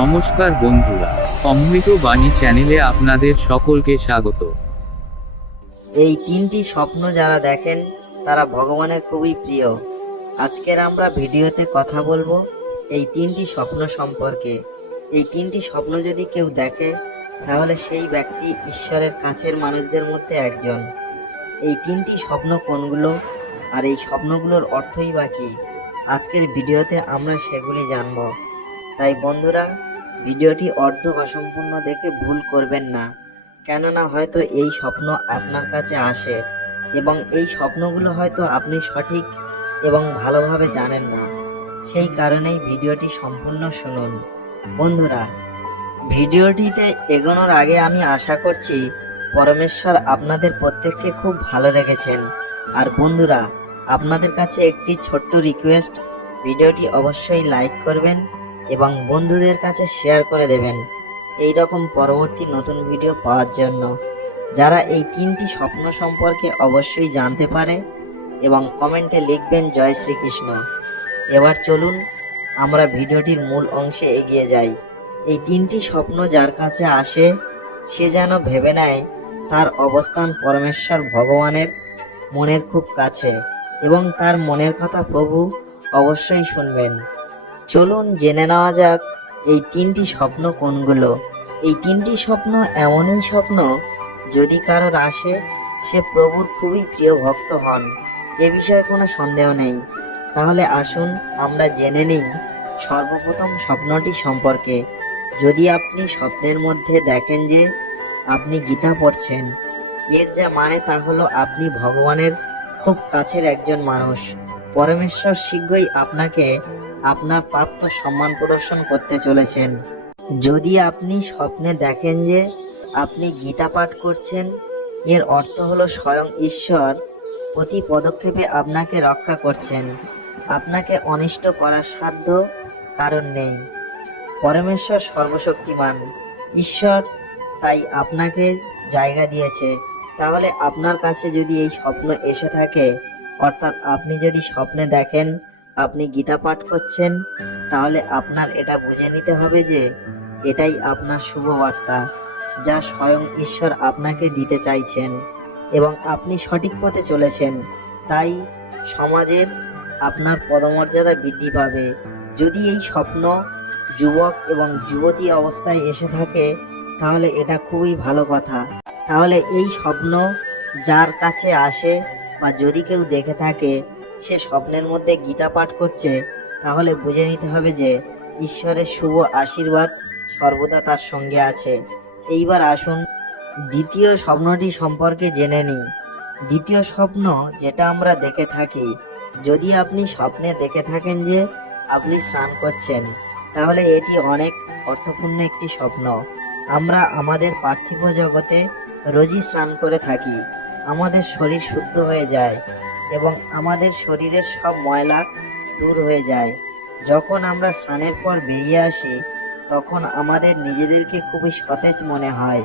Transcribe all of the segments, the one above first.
নমস্কার বন্ধুরা, অমৃত বাণী চ্যানেলে আপনাদের সকলকে স্বাগত। এই তিনটি স্বপ্ন যারা দেখেন, তারা ভগবানের খুবই প্রিয়। আজকের আমরা ভিডিওতে কথা বলব এই তিনটি স্বপ্ন সম্পর্কে। এই তিনটি স্বপ্ন যদি কেউ দেখে, তাহলে সেই ব্যক্তি ঈশ্বরের কাছের মানুষদের মধ্যে একজন। এই তিনটি স্বপ্ন কোনগুলো আর এই স্বপ্নগুলোর অর্থই বা কী? আজকের ভিডিওতে আমরা সেগুলি জানব। তাই বন্ধুরা ভিডিওটি অর্ধ অসম্পূর্ণ দেখে ভুল করবেন না। কেননা হয়তো এই স্বপ্ন আপনার কাছে আসে এবং এই স্বপ্নগুলো হয়তো আপনি সঠিক এবং ভালোভাবে জানেন না। সেই কারণেই ভিডিওটি সম্পূর্ণ শুনুন। বন্ধুরা, ভিডিওটিতে এগোনোর আগে আমি আশা করছি পরমেশ্বর আপনাদের প্রত্যেককে খুব ভালো রেখেছেন। আর বন্ধুরা, আপনাদের কাছে একটি ছোট্ট রিকোয়েস্ট ভিডিওটি অবশ্যই লাইক করবেন এবং বন্ধুদের কাছে শেয়ার করে দেবেন এই রকম পরবর্তী নতুন ভিডিও পাওয়ার জন্য। যারা এই তিনটি স্বপ্ন সম্পর্কে অবশ্যই জানতে পারে এবং কমেন্টে লিখবেন জয় শ্রীকৃষ্ণ। এবার চলুন আমরা ভিডিওটির মূল অংশে এগিয়ে যাই। এই তিনটি স্বপ্ন যার কাছে আসে, সে যেন ভেবে নেয় তার অবস্থান পরমেশ্বর ভগবানের মনের খুব কাছে এবং তার মনের কথা প্রভু অবশ্যই শুনবেন। চলুন জেনে নেওয়া যাক এই তিনটি স্বপ্ন কোনগুলো। এই তিনটি স্বপ্ন এমনই স্বপ্ন, যদি কারোর আসে, সে প্রভুর খুবই প্রিয় ভক্ত হন। এ বিষয়ে কোনো সন্দেহ নেই। তাহলে আসুন আমরা জেনে নিই সর্বপ্রথম স্বপ্নটি সম্পর্কে। যদি আপনি স্বপ্নের মধ্যে দেখেন যে আপনি গীতা পড়ছেন, এর যা মানে তা হলো আপনি ভগবানের খুব কাছের একজন মানুষ। পরমেশ্বর শীঘ্রই আপনাকে আপনার প্রাপ্ত সম্মান প্রদর্শন করতে চলেছেন। যদি আপনি স্বপ্নে দেখেন যে আপনি গীতা পাঠ করছেন, এর অর্থ হলো স্বয়ং ঈশ্বর প্রতি পদক্ষেপে আপনাকে রক্ষা করছেন। আপনাকে অনিষ্ট করার সাধ্য কারণ নেই। পরমেশ্বর সর্বশক্তিমান। ঈশ্বর তাই আপনাকে জায়গা দিয়েছে। তাহলে আপনার কাছে যদি এই স্বপ্ন এসে থাকে, অর্থাৎ আপনি যদি স্বপ্নে দেখেন আপনি গীতা পাঠ করছেন, তাহলে আপনার এটা বুঝে নিতে হবে যে এটাই আপনার শুভ বার্তা, যা স্বয়ং ঈশ্বর আপনাকে দিতে চাইছেন এবং আপনি সঠিক পথে চলেছেন। তাই সমাজের আপনার পদমর্যাদা বৃদ্ধি পাবে। যদি এই স্বপ্ন যুবক এবং যুবতী অবস্থায় এসে থাকে, তাহলে এটা খুবই ভালো কথা। তাহলে এই স্বপ্ন যার কাছে আসে বা যদি কেউ দেখে থাকে সে স্বপ্নের মধ্যে গীতা পাঠ করছে, তাহলে বুঝে নিতে হবে যে ঈশ্বরের শুভ আশীর্বাদ সর্বদা তার সঙ্গে আছে। এইবার আসুন, দ্বিতীয় স্বপ্নটি সম্পর্কে জেনে নিই। দ্বিতীয় স্বপ্ন যেটা আমরা দেখে থাকি, যদি আপনি স্বপ্নে দেখে থাকেন যে আপনি স্নান করছেন, তাহলে এটি অনেক অর্থপূর্ণ একটি স্বপ্ন। আমরা আমাদের পার্থিব জগতে রোজই স্নান করে থাকি, আমাদের শরীর শুদ্ধ হয়ে যায় এবং আমাদের শরীরের সব ময়লা দূর হয়ে যায়। যখন আমরা স্নানের পর বেরিয়ে আসি, তখন আমাদের নিজেদেরকে খুবই সতেজ মনে হয়।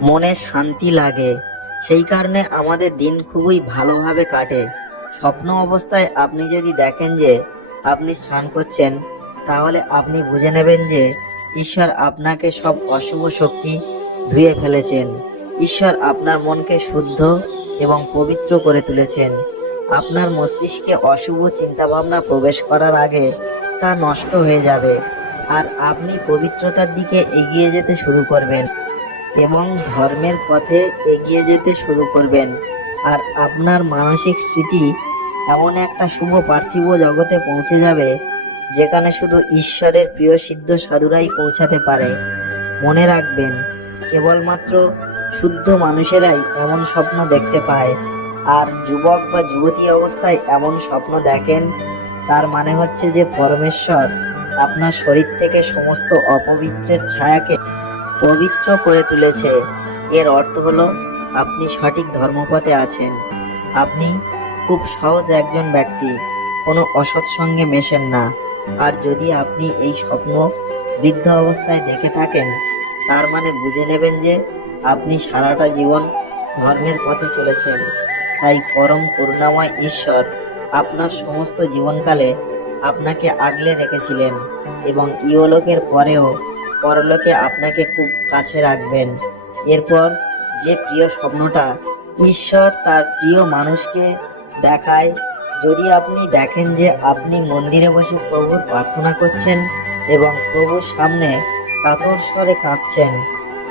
মনে শান্তি লাগে। সেই কারণে আমাদের দিন খুবই ভালোভাবে কাটে। স্বপ্ন অবস্থায় আপনি যদি দেখেন যে আপনি স্নান করছেন, তাহলে আপনি বুঝে নেবেন যে ঈশ্বর আপনাকে সব অশুভ শক্তি ধুয়ে ফেলেছেন। ঈশ্বর আপনার মনকে শুদ্ধ এবং পবিত্র করে তুলেছেন। আপনার মস্তিষ্কে অশুভ চিন্তাভাবনা প্রবেশ করার আগে তা নষ্ট হয়ে যাবে, আর আপনি পবিত্রতার দিকে এগিয়ে যেতে শুরু করবেন এবং ধর্মের পথে এগিয়ে যেতে শুরু করবেন। আর আপনার মানসিক স্মৃতি এমন একটা শুভ পার্থিব জগতে পৌঁছে যাবে, যেখানে শুধু ঈশ্বরের প্রিয় সিদ্ধ সাধুরাই পৌঁছাতে পারে। মনে রাখবেন, কেবলমাত্র শুদ্ধ মানুষেরাই এমন স্বপ্ন দেখতে পায়। আর যুবক বা যুবতী অবস্থায় এমন স্বপ্ন দেখেন, তার মানে হচ্ছে যে পরমেশ্বর আপনার শরীর থেকে সমস্ত অপবিত্রের ছায়াকে পবিত্র করে তুলেছে। এর অর্থ হলো, আপনি সঠিক ধর্মপথে আছেন। আপনি খুব সহজ একজন ব্যক্তি, কোনো অসৎ সঙ্গে মেশেন না। আর যদি আপনি এই স্বপ্ন বৃদ্ধ অবস্থায় দেখে থাকেন, তার মানে বুঝে নেবেন যে আপনি সারাটা জীবন ধর্মের পথে চলেছেন। তাই পরম করুণাময় ঈশ্বর আপনার সমস্ত জীবনকালে আপনাকে আগলে রেখেছিলেন এবং ইহলোকের পরেও পরলোকে আপনাকে খুব কাছে রাখবেন। এরপর যে প্রিয় স্বপ্নটা ঈশ্বর তার প্রিয় মানুষকে দেখায়, যদি আপনি দেখেন যে আপনি মন্দিরে বসে প্রভুর প্রার্থনা করছেন এবং প্রভুর সামনে কাতর স্বরে কাঁদছেন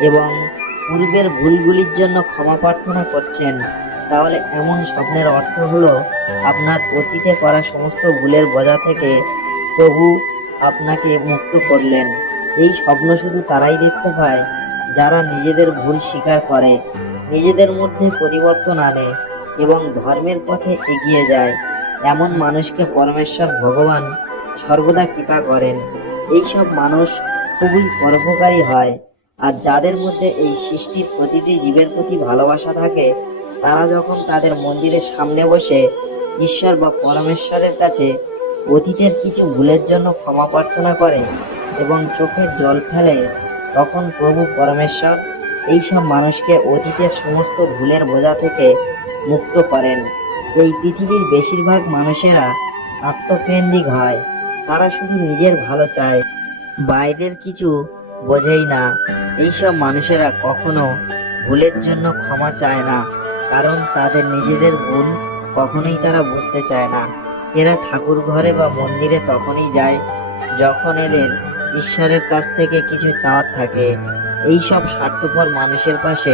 এবং পূর্বের ভুলগুলির জন্য ক্ষমা প্রার্থনা করছেন। তাহলে এমন স্বপ্নের অর্থ হলো, আপনার অতীতে করা সমস্ত ভুলের বোঝা থেকে প্রভু আপনাকে মুক্ত করলেন। এই স্বপ্ন শুধু তারাই দেখতে পায়, যারা নিজেদের ভুল স্বীকার করে, নিজেদের মধ্যে পরিবর্তন আনে এবং ধর্মের পথে এগিয়ে যায়। এমন মানুষকে পরমেশ্বর ভগবান সর্বদা কৃপা করেন। এইসব মানুষ খুবই পরোপকারী হয়। আর যাদের মধ্যে এই সৃষ্টির প্রতিটি জীবের প্রতি ভালোবাসা থাকে, তারা যখন তাদের মন্দিরের সামনে বসে ঈশ্বর বা পরমেশ্বরের কাছে অতীতের কিছু ভুলের জন্য ক্ষমা প্রার্থনা করে এবং চোখের জল ফেলে, তখন প্রভু পরমেশ্বর এইসব মানুষকে অতীতের সমস্ত ভুলের বোঝা থেকে মুক্ত করেন। এই পৃথিবীর বেশিরভাগ মানুষেরা আত্মকেন্দ্রিক হয়। তারা শুধু নিজের ভালো চায়, বাইরের কিছু বোঝেই না। এইসব মানুষেরা কখনো ভুলের জন্য ক্ষমা চায় না, কারণ তাদের নিজেদের ভুল কখনোই তারা বুঝতে চায় না। এরা ঠাকুর ঘরে বা মন্দিরে তখনই যায় যখন এদের ঈশ্বরের কাছ থেকে কিছু চাওয়ার থাকে। এইসব স্বার্থপর মানুষের পাশে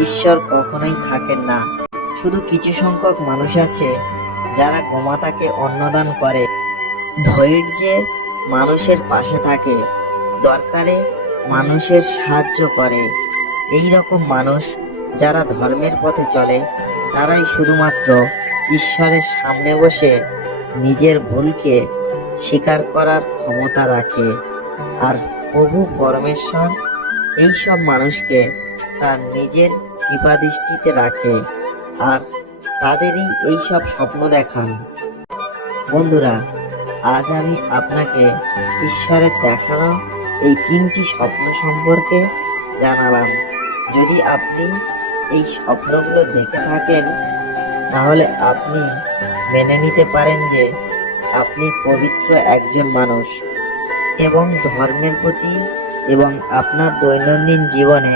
ঈশ্বর কখনোই থাকেন না। শুধু কিছু সংখ্যক মানুষ আছে যারা গোমাতাকে অন্নদান করে। ধৈর্যে মানুষের পাশে থাকে। দরকারে মানুষের সাহায্য করে। এই রকম মানুষ যারা ধর্মের পথে চলে, তারাই শুধুমাত্র ঈশ্বরের সামনে বসে নিজের ভুলকে স্বীকার করার ক্ষমতা রাখে। আর প্রভু পরমেশ্বর এইসব মানুষকে তার নিজের কৃপাদৃষ্টিতে রাখে আর তাদেরই এইসব স্বপ্ন দেখান। বন্ধুরা, আজ আমি আপনাকে ঈশ্বরের দেখানো এই তিনটি স্বপ্ন সম্পর্কে জানালাম। যদি আপনি এই স্বপ্নগুলো দেখে থাকেন, তাহলে আপনি মেনে নিতে পারেন যে আপনি পবিত্র একজন মানুষ এবং ধর্মের প্রতি এবং আপনার দৈনন্দিন জীবনে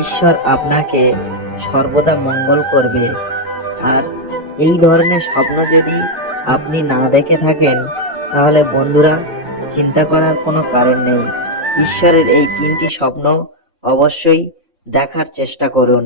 ঈশ্বর আপনাকে সর্বদা মঙ্গল করবে। আর এই ধরনের স্বপ্ন যদি আপনি না দেখে থাকেন, তাহলে বন্ধুরা, চিন্তা করার কোনো কারণ নেই। ঈশ্বরের এই তিনটি স্বপ্ন অবশ্যই দেখার চেষ্টা করুন।